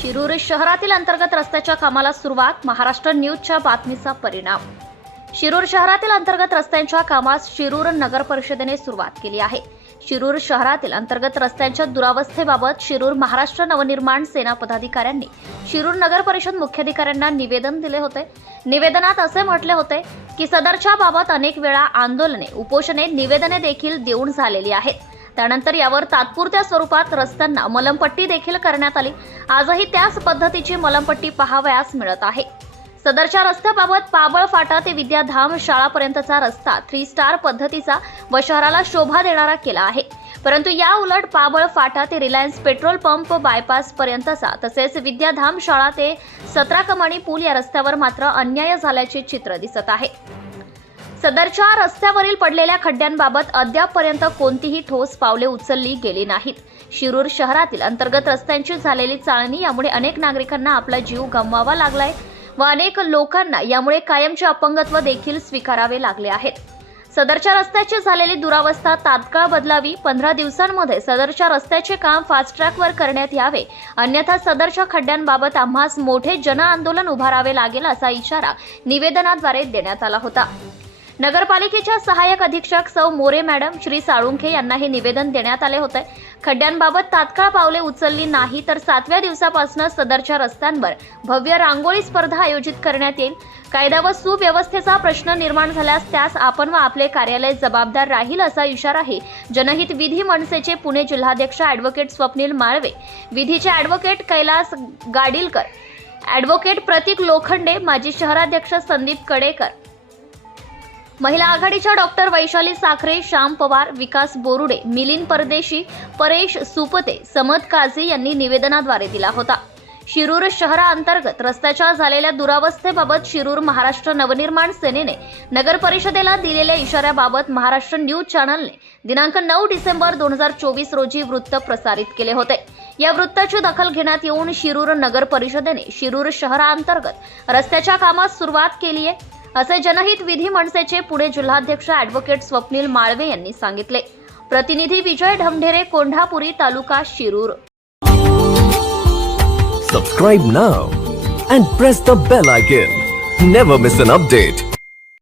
शिरूर शहरातील अंतर्गत रस्त्याच्या कामाला सुरुवात महाराष्ट्र न्यूजच्या बातमीचा परिणाम. शिरूर शहरातील अंतर्गत रस्त्यांच्या कामास शिरूर नगर परिषदेने सुरुवात केली आहे. शिरूर शहरातील अंतर्गत रस्त्यांच्या दुरावस्थेबाबत शिरूर महाराष्ट्र नवनिर्माण सेना पदाधिकाऱ्यांनी शिरूर नगर परिषद मुख्याधिकाऱ्यांना निवेदन दिले होते. निवेदनात असे म्हटले होते की सदरच्या बाबत अनेक वेळा आंदोलने उपोषणे निवेदने देखील देऊन झालेली आहेत. त्यानंतर यावर तात्पुरत्या स्वरूपात रस्त्यांना मलमपट्टी देखील करण्यात आली. आजही त्याच पद्धतीची मलमपट्टी पाहावयास मिळत आहे. सदरच्या रस्त्याबाबत पाबळ फाटा ते विद्याधाम शाळापर्यंतचा रस्ता थ्री स्टार पद्धतीचा व शहराला शोभा देणारा केला आहे. परंतु या उलट पाबळ फाटा ते रिलायन्स पेट्रोल पंप बायपास पर्यंतचा तसेच विद्याधाम शाळा ते सतरा कमाणी पूल या रस्त्यावर मात्र अन्याय झाल्याचे चित्र दिसत आहे. सदरच्या रस्त्यावरील पडलेल्या खड्ड्यांबाबत अद्यापपर्यंत कोणतीही ठोस पावले उचलली गेली नाहीत. शिरूर शहरातील अंतर्गत रस्त्यांची झालेली चाळणी यामुळे अनेक नागरिकांना आपला जीव गमवावा लागलाय व अनेक लोकांना यामुळे कायमचे अपंगत्व देखील स्वीकारावे लागले आहेत. सदरच्या रस्त्याची झालेली दुरावस्था तात्काळ बदलावी पंधरा दिवसांमध्ये सदरच्या रस्त्याचे काम फास्ट ट्रॅकवर करण्यात यावे अन्यथा सदरच्या खड्ड्यांबाबत आम्हास मोठे जनआंदोलन उभारावे लागेल असा इशारा निवेदनाद्वारे देण्यात आला होता. नगरपालिकेच्या सहाय्यक अधीक्षक सौ मोरे मॅडम श्री साळुंखे यांना हे निवेदन देण्यात आले होते. खड्ड्यांबाबत तात्काळ पावले उचलली नाही तर सातव्या दिवसापासून सदरच्या रस्त्यांवर भव्य रांगोळी स्पर्धा आयोजित करण्यात येईल. कायदा व सुव्यवस्थेचा प्रश्न निर्माण झाल्यास त्यास आपण व आपले कार्यालय जबाबदार राहील असा इशाराही जनहित विधी मनसेचे पुणे जिल्हाध्यक्ष अॅडव्होकेट स्वप्नील माळवे विधीचे अॅडव्होकेट कैलास गाडीलकर अॅडव्होकेट प्रतीक लोखंडे माजी शहराध्यक्ष संदीप कडेकर महिला आघाडीच्या डॉक्टर वैशाली साखरे श्याम पवार विकास बोरुडे मिलिंद परदेशी परेश सुपते समद काझी यांनी निवेदनाद्वारे दिला होता. शिरूर शहराअंतर्गत रस्त्याच्या झालेल्या दुरावस्थेबाबत शिरूर महाराष्ट्र नवनिर्माण सेनेने नगर परिषदेला दिलेल्या इशाऱ्याबाबत महाराष्ट्र न्यूज चॅनलने दिनांक नऊ डिसेंबर दोन हजार चोवीस रोजी वृत्त प्रसारित केले होते. या वृत्ताची दखल घेण्यात येऊन शिरूर नगर परिषदेने शिरूर शहराअंतर्गत रस्त्याच्या कामास सुरुवात केली आहे असे जनहित विधी मनसेचे पुणे जिल्हाध्यक्ष अॅडव्होकेट स्वप्नील माळवे यांनी सांगितले. प्रतिनिधी Vijay Dhamdhere Kondhapuri taluka Shirur. Subscribe now and press the bell icon never miss an update